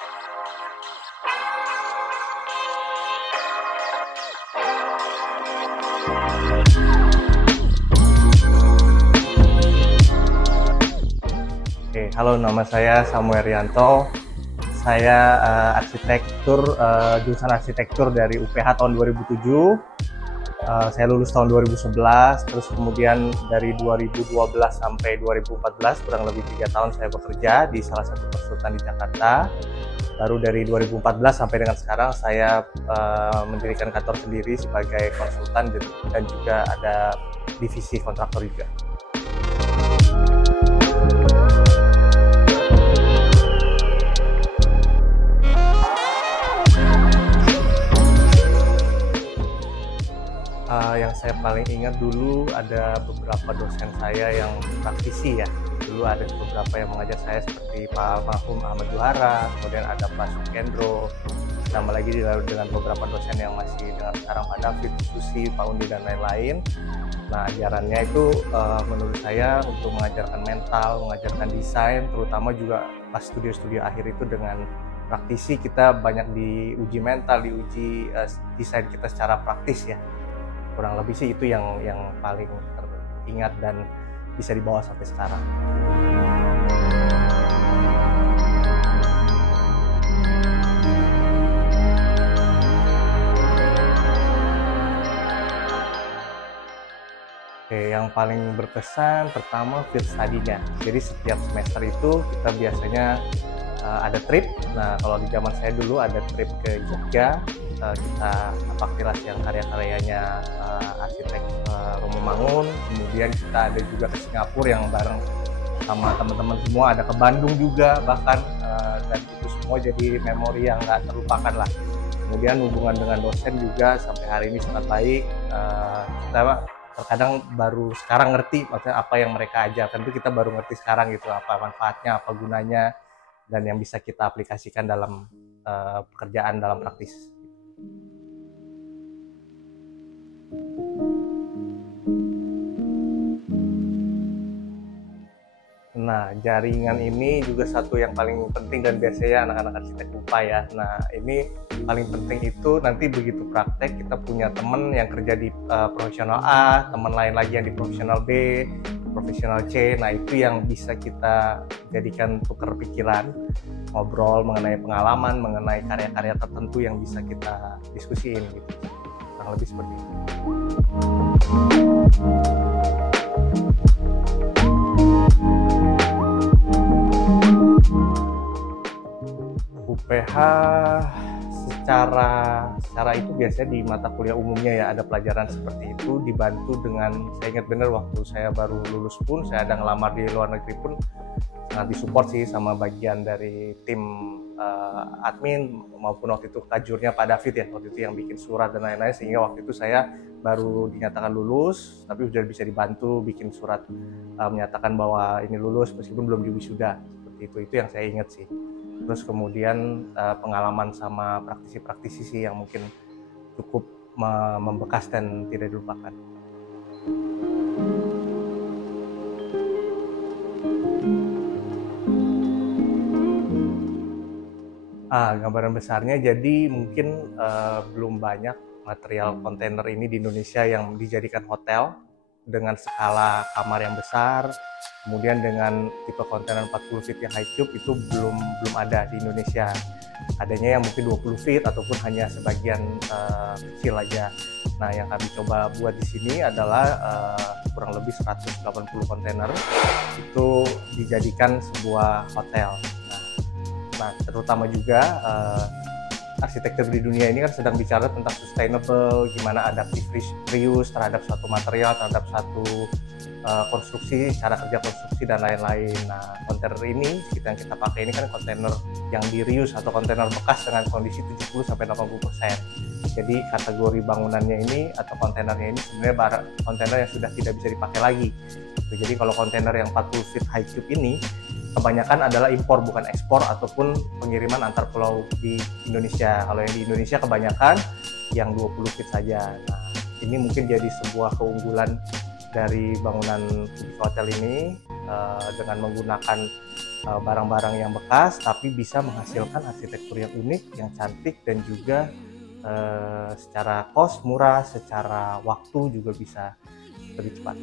Oke, halo, nama saya Samuel Rianto. Saya jurusan arsitektur dari UPH tahun 2007. Saya lulus tahun 2011, terus kemudian dari 2012 sampai 2014, kurang lebih 3 tahun saya bekerja di salah satu konsultan di Jakarta. Baru dari 2014 sampai dengan sekarang saya mendirikan kantor sendiri sebagai konsultan dan juga ada divisi kontraktor juga. Yang saya paling ingat dulu ada beberapa dosen saya yang praktisi ya. Dulu ada beberapa yang mengajar saya seperti Pak Almarhum Ahmad Juhara, kemudian ada Pak Sukendro, tambah lagi dengan beberapa dosen yang masih dengan sekarang Pak David, Susi, Pak Undi, dan lain-lain. Nah, ajarannya itu menurut saya untuk mengajarkan mental, mengajarkan desain, terutama juga pas studio-studio akhir itu dengan praktisi kita banyak diuji mental, diuji desain kita secara praktis ya. Kurang lebih sih itu yang paling teringat dan bisa dibawa sampai sekarang. Oke, yang paling berkesan pertama field study-nya. Jadi setiap semester itu kita biasanya ada trip. Nah, kalau di zaman saya dulu ada trip ke Jogja. Kita napak yang karya-karyanya arsitek Romo Mangun. Kemudian kita ada juga ke Singapura yang bareng sama teman-teman semua, ada ke Bandung juga bahkan, dan itu semua jadi memori yang nggak terlupakan lah. Kemudian hubungan dengan dosen juga sampai hari ini sangat baik. Kita terkadang baru sekarang ngerti maksudnya apa yang mereka ajarkan itu kita baru ngerti sekarang gitu, apa manfaatnya, apa gunanya, dan yang bisa kita aplikasikan dalam pekerjaan dalam praktis. Nah, jaringan ini juga satu yang paling penting dan biasanya anak-anak arsitek lupa ya. Nah, ini paling penting itu nanti begitu praktek kita punya teman yang kerja di profesional A, teman lain lagi yang di profesional B, profesional C. Nah, itu yang bisa kita jadikan tukar pikiran, ngobrol mengenai pengalaman, mengenai karya-karya tertentu yang bisa kita diskusiin gitu. Kurang lebih seperti itu. UPH secara itu biasanya di mata kuliah umumnya ya ada pelajaran seperti itu, dibantu dengan, saya ingat benar waktu saya baru lulus pun saya ada ngelamar di luar negeri pun sangat disupport sih sama bagian dari tim admin maupun waktu itu kajurnya Pak David ya, waktu itu yang bikin surat dan lain-lain, sehingga waktu itu saya baru dinyatakan lulus tapi sudah bisa dibantu bikin surat menyatakan bahwa ini lulus meskipun belum diwisuda, seperti itu yang saya ingat sih. Terus kemudian pengalaman sama praktisi-praktisi sih yang mungkin cukup membekas dan tidak dilupakan. Gambaran besarnya jadi mungkin belum banyak material kontainer ini di Indonesia yang dijadikan hotel dengan skala kamar yang besar, kemudian dengan tipe kontainer 40 feet yang high cube itu belum ada di Indonesia. Adanya yang mungkin 20 feet ataupun hanya sebagian kecil aja. Nah, yang kami coba buat di sini adalah kurang lebih 180 kontainer itu dijadikan sebuah hotel. Nah, terutama juga arsitektur di dunia ini kan sedang bicara tentang sustainable, gimana adaptive reuse terhadap suatu material, terhadap satu konstruksi, cara kerja konstruksi dan lain-lain. Nah, kontainer ini yang kita pakai ini kan kontainer yang di reuse atau kontainer bekas dengan kondisi 70-80%. Jadi kategori bangunannya ini atau kontainernya ini sebenarnya kontainer yang sudah tidak bisa dipakai lagi. Jadi kalau kontainer yang 40 feet high cube ini kebanyakan adalah impor bukan ekspor ataupun pengiriman antar pulau di Indonesia. Kalau yang di Indonesia kebanyakan yang 20 feet saja. Nah, ini mungkin jadi sebuah keunggulan dari bangunan Kubik Hotel ini dengan menggunakan barang-barang yang bekas tapi bisa menghasilkan arsitektur yang unik, yang cantik, dan juga secara cost murah, secara waktu juga bisa lebih cepat.